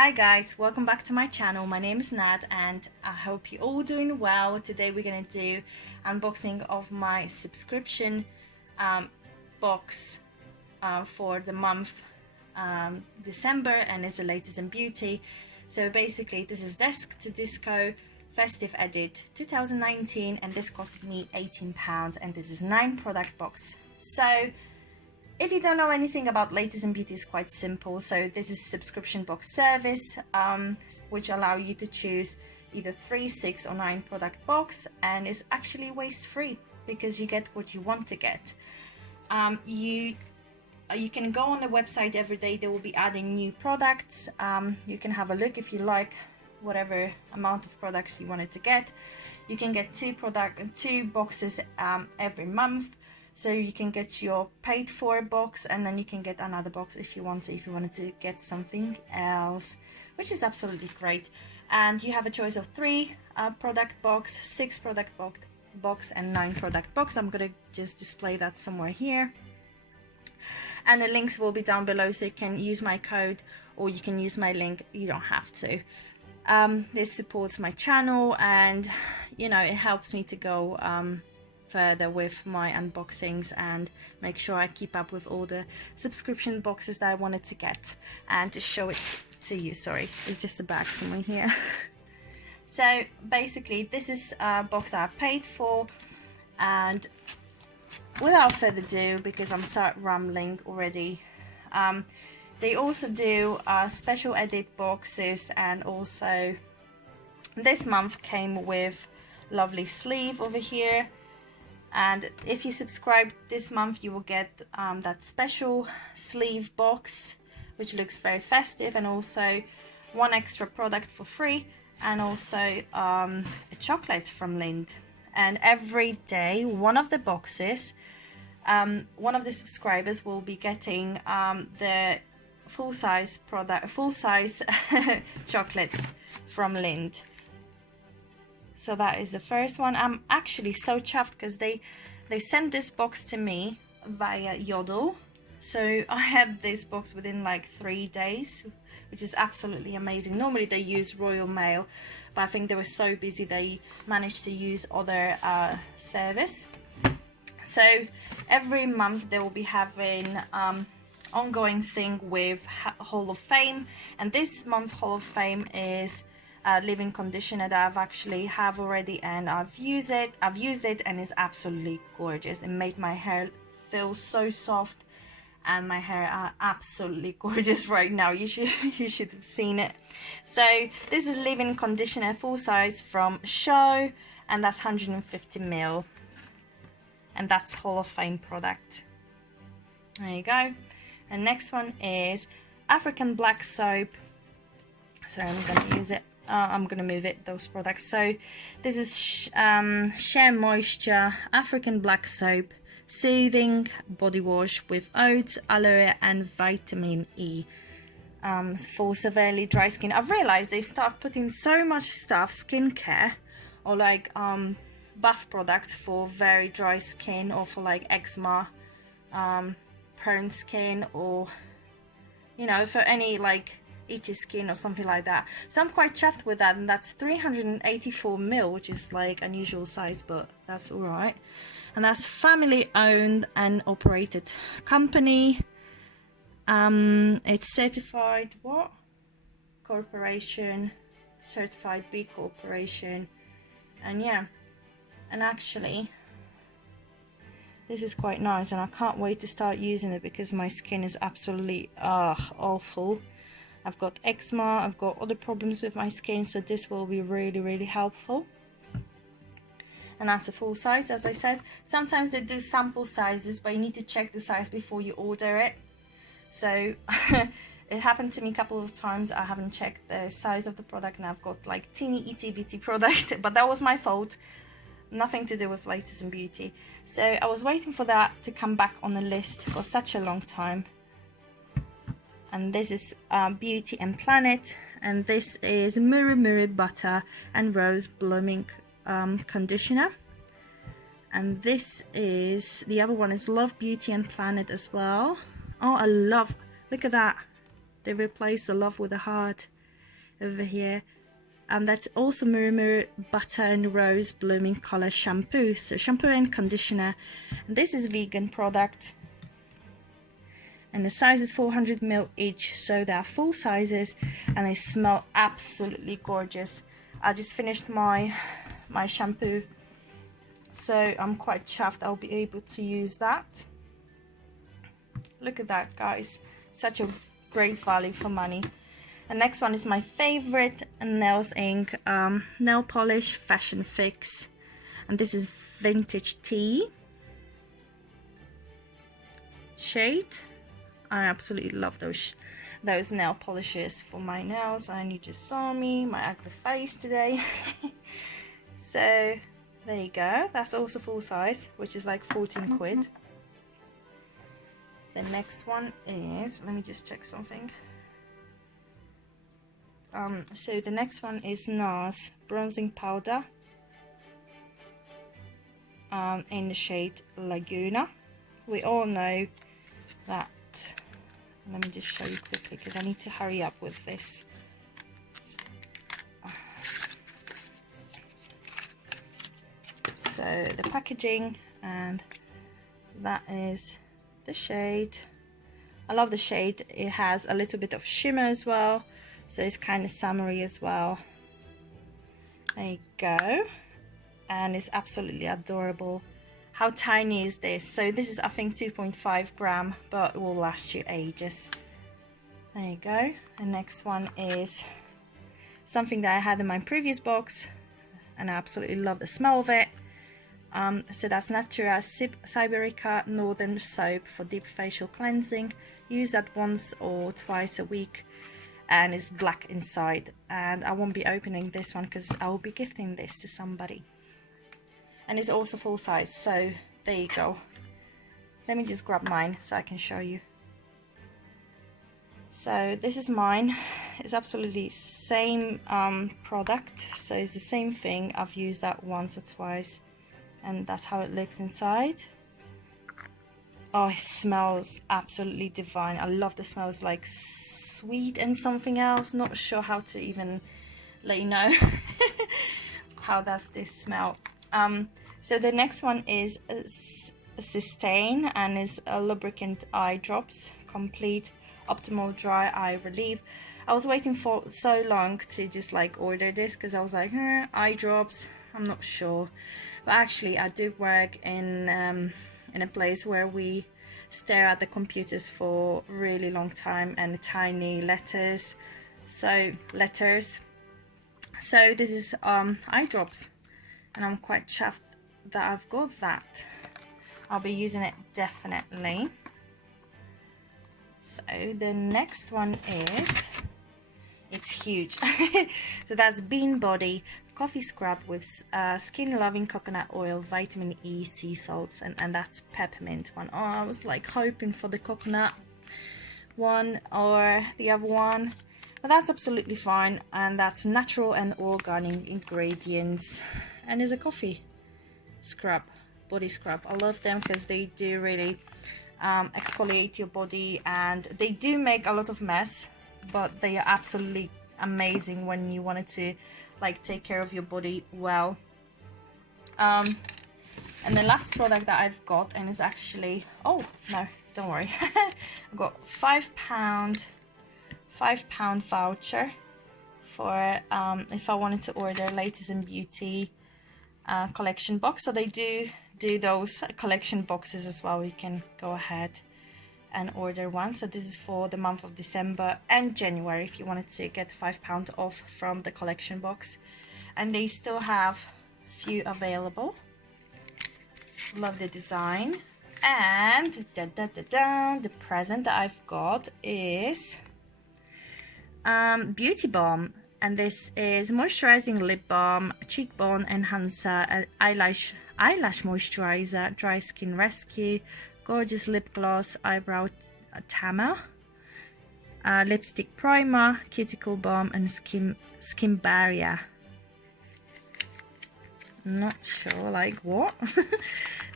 Hi guys, welcome back to my channel. My name is Nat and I hope you're all doing well. Today we're going to do unboxing of my subscription box for the month December, and it's the latest in beauty. So basically this is Desk to Disco Festive Edit 2019 and this cost me £18 and this is 9 product box. So if you don't know anything about latest in beauty, it's quite simple. So this is subscription box service, which allow you to choose either 3, 6 or 9 product box, and it's actually waste free because you get what you want to get. You can go on the website every day. They will be adding new products. You can have a look if you like whatever amount of products you wanted to get. You can get two boxes every month. So you can get your paid for box and then you can get another box if you want to, if you wanted to get something else, which is absolutely great. And you have a choice of 3 product box, 6 product box and 9 product box. I'm gonna just display that somewhere here. And the links will be down below, so you can use my code or you can use my link. You don't have to. This supports my channel and it helps me to go further with my unboxings and make sure I keep up with all the subscription boxes that I wanted to get and to show it to you. Sorry, it's just a bag somewhere here. So basically this is a box that I paid for, and without further ado, because I'm start rambling already, they also do special edit boxes, and also this month came with lovely sleeve over here. And if you subscribe this month, you will get that special sleeve box, which looks very festive, and also 1 extra product for free, and also a chocolate from LINDT. And every day, one of the boxes, one of the subscribers will be getting the full-size chocolates from LINDT. So that is the first one. I'm actually so chuffed because they sent this box to me via Yodel. So I had this box within like 3 days, which is absolutely amazing. Normally they use Royal Mail, but I think they were so busy they managed to use other service. So every month they will be having ongoing thing with Hall of Fame, and this month Hall of Fame is leave-in conditioner that I've actually have already, and I've used it and it's absolutely gorgeous. It made my hair feel so soft, and my hair are absolutely gorgeous right now. You should have seen it. So this is leave-in conditioner full size from Xoxo, and that's 150 ml, and that's Hall of Fame product. There you go. The next one is African black soap. Sorry, I'm gonna use it. I'm gonna move it, those products. So this is Share Moisture African black soap soothing body wash with oats, aloe and vitamin E for severely dry skin. I've realized they start putting so much stuff, skincare or like bath products for very dry skin, or for like eczema, prone skin, or for any like itchy skin or something like that. So I'm quite chuffed with that, and that's 384 ml, which is like unusual size, but that's all right. And that's family owned and operated company. It's certified what? Corporation, certified B Corporation, and yeah. And actually this is quite nice, and I can't wait to start using it because my skin is absolutely awful. I've got eczema, I've got other problems with my skin, so this will be really helpful. And that's a full size, as I said. Sometimes they do sample sizes, but you need to check the size before you order it. So it happened to me a couple of times. I haven't checked the size of the product, and I've got like teeny itty bitty product, but that was my fault. Nothing to do with latest in beauty. So I was waiting for that to come back on the list for such a long time. And this is Beauty and Planet, and this is Muru Butter and Rose Blooming conditioner. And this is, the other one is Love Beauty and Planet as well. Oh, I love, look at that, they replaced the love with a heart. over here. And that's also Murmur Butter and Rose Blooming Color Shampoo. So shampoo and conditioner. And this is a vegan product. And the size is 400 ml each. So they are full sizes and they smell absolutely gorgeous. I just finished my shampoo. So I'm quite chuffed I'll be able to use that. Look at that, guys. Such a great value for money. The next one is my favorite nails ink, nail polish Fashion Fix, and this is Vintage Tea shade. I absolutely love those nail polishes for my nails, and you just saw me, my ugly face today. So there you go. That's also full size, which is like 14 quid. The next one is, let me just check something. So the next one is NARS bronzing powder in the shade Laguna. We all know that. Let me just show you quickly because I need to hurry up with this. So the packaging, and that is the shade. I love the shade. It has a little bit of shimmer as well. So it's kind of summery as well. There you go. And it's absolutely adorable. How tiny is this? So this is, I think, 2.5 gram, but it will last you ages. There you go. The next one is something that I had in my previous box, and I absolutely love the smell of it. So that's Natura Siberica Northern Soap for deep facial cleansing. Use that once or twice a week. And it's black inside, and I won't be opening this one because I will be gifting this to somebody. And it's also full size, so there you go. Let me just grab mine so I can show you. So this is mine. It's absolutely same product, so it's the same thing. I've used that once or twice, and that's how it looks inside. Oh, it smells absolutely divine. I love the smell. It's like sweet and something else. Not sure how to even let you know how does this smell. So the next one is Sustain, and is a lubricant eye drops, complete optimal dry eye relief. I was waiting for so long to just like order this because I was like, eye drops, I'm not sure. But actually I do work in a place where we stare at the computers for a really long time, and tiny letters. So this is eye drops, and I'm quite chuffed that I've got that. I'll be using it definitely. So the next one is, it's huge. So that's Bean Body Coffee Scrub with skin loving coconut oil, vitamin E, sea salts, and that's peppermint one. Oh, I was like hoping for the coconut one or the other one, but that's absolutely fine. And that's natural and organic ingredients, and is a coffee scrub, body scrub. I love them because they do really exfoliate your body, and they do make a lot of mess, but they are absolutely amazing when you wanted to like take care of your body well. And the last product that I've got, and is actually, oh no, don't worry, I've got £5 voucher for if I wanted to order Latest in Beauty collection box. So they do those collection boxes as well. You can go ahead and order one. So this is for the month of December and January if you wanted to get £5 off from the collection box, and they still have few available. Love the design. And the present that I've got is Beauty Balm, and this is moisturizing lip balm, cheekbone enhancer, eyelash moisturizer, dry skin rescue, gorgeous lip gloss, eyebrow tamer, lipstick primer, cuticle balm, and skin barrier. Not sure like what.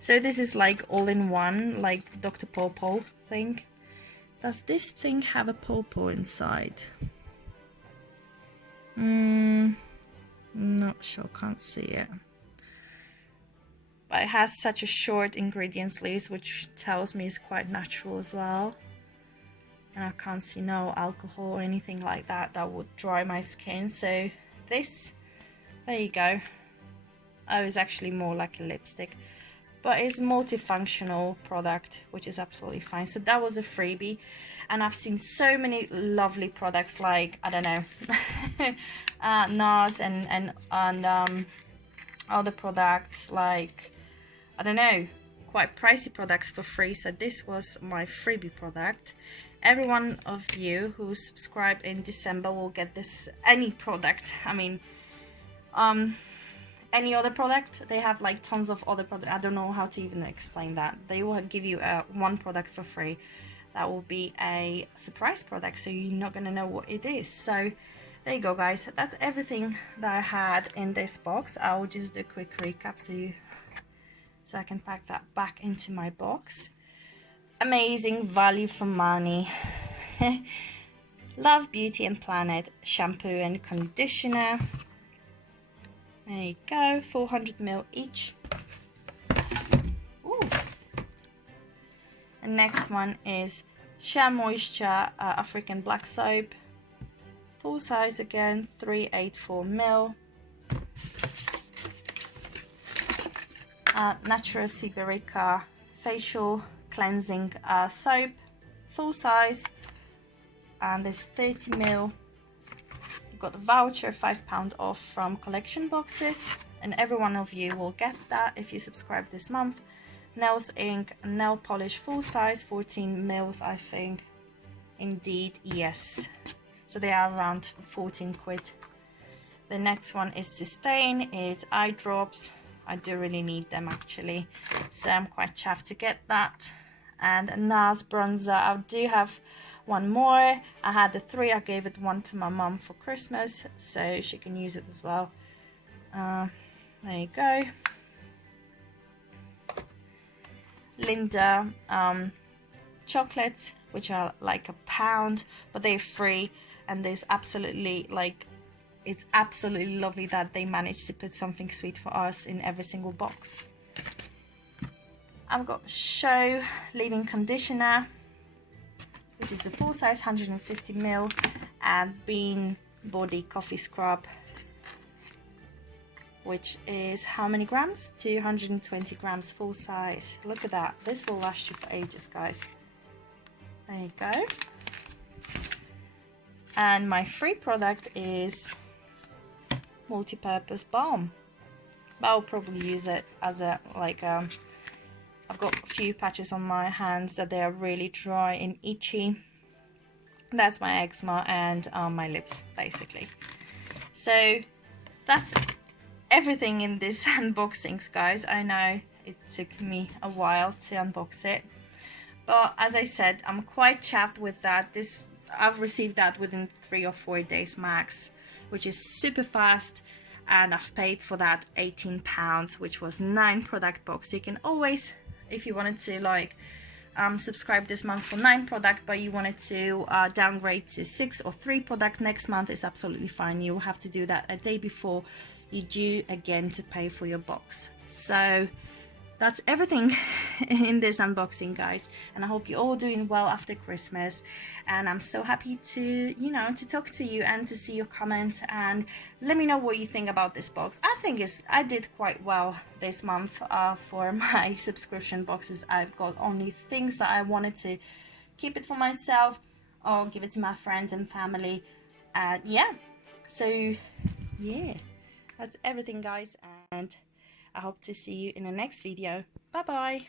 So this is like all in one, like Dr. Pawpaw thing. Does this thing have a pawpaw inside? Not sure, can't see it. But it has such a short ingredients list, which tells me it's quite natural as well. And I can't see no alcohol or anything like that that would dry my skin. So this, there you go. Oh, it's actually more like a lipstick, but it's multifunctional product, which is absolutely fine. So that was a freebie. And I've seen so many lovely products, like, I don't know, NARS and other products, like, I don't know, quite pricey products for free. So this was my freebie product. Every one of you who subscribe in December will get this, any product. I mean, any other product. They have like tons of other products. I don't know how to even explain that. They will give you one product for free. That will be a surprise product, so you're not gonna know what it is. So there you go, guys. That's everything that I had in this box. I will just do a quick recap so I can pack that back into my box. Amazing value for money. Love Beauty and Planet shampoo and conditioner. There you go, 400 ml each. Ooh. The next one is Shea Moisture African Black Soap. Full size again, 384 ml. Natural Siberica Facial Cleansing Soap. Full size. And this 30 ml. Got a voucher, £5 off from collection boxes, and every one of you will get that if you subscribe this month. Nails ink nail polish full size, 14 mils, I think. Indeed, yes. So they are around 14 quid. The next one is Sustain. It's eye drops. I do really need them actually, so I'm quite chuffed to get that. And NARS bronzer. I do have one more. I had the 3. I gave it one to my mum for Christmas, so she can use it as well. There you go. LINDT chocolates, which are like £1, but they're free, and there's absolutely, like, it's absolutely lovely that they managed to put something sweet for us in every single box. I've got Xoxo leave-in conditioner, which is the full size, 150 ml, and Bean Body Coffee Scrub, which is how many grams? 220 grams, full size. Look at that. This will last you for ages, guys. There you go. And my free product is multi-purpose balm. I'll probably use it as a, like, I've got a few patches on my hands that they are really dry and itchy. That's my eczema and my lips, basically. So that's everything in this unboxings, guys. I know it took me a while to unbox it, but as I said, I'm quite chuffed with that. I've received that within 3 or 4 days max, which is super fast, and I've paid for that £18, which was 9 product box. So you can always, if you wanted to, like, subscribe this month for 9 product, but you wanted to downgrade to 6 or 3 product next month, is absolutely fine. You will have to do that a day before you due again to pay for your box. So that's everything in this unboxing, guys, and I hope you're all doing well after Christmas. And I'm so happy to, you know, to talk to you and to see your comments, and let me know what you think about this box. I think I did quite well this month for my subscription boxes. I've got only things that I wanted to keep it for myself or give it to my friends and family. Yeah, so yeah, that's everything, guys, and I hope to see you in the next video. Bye bye.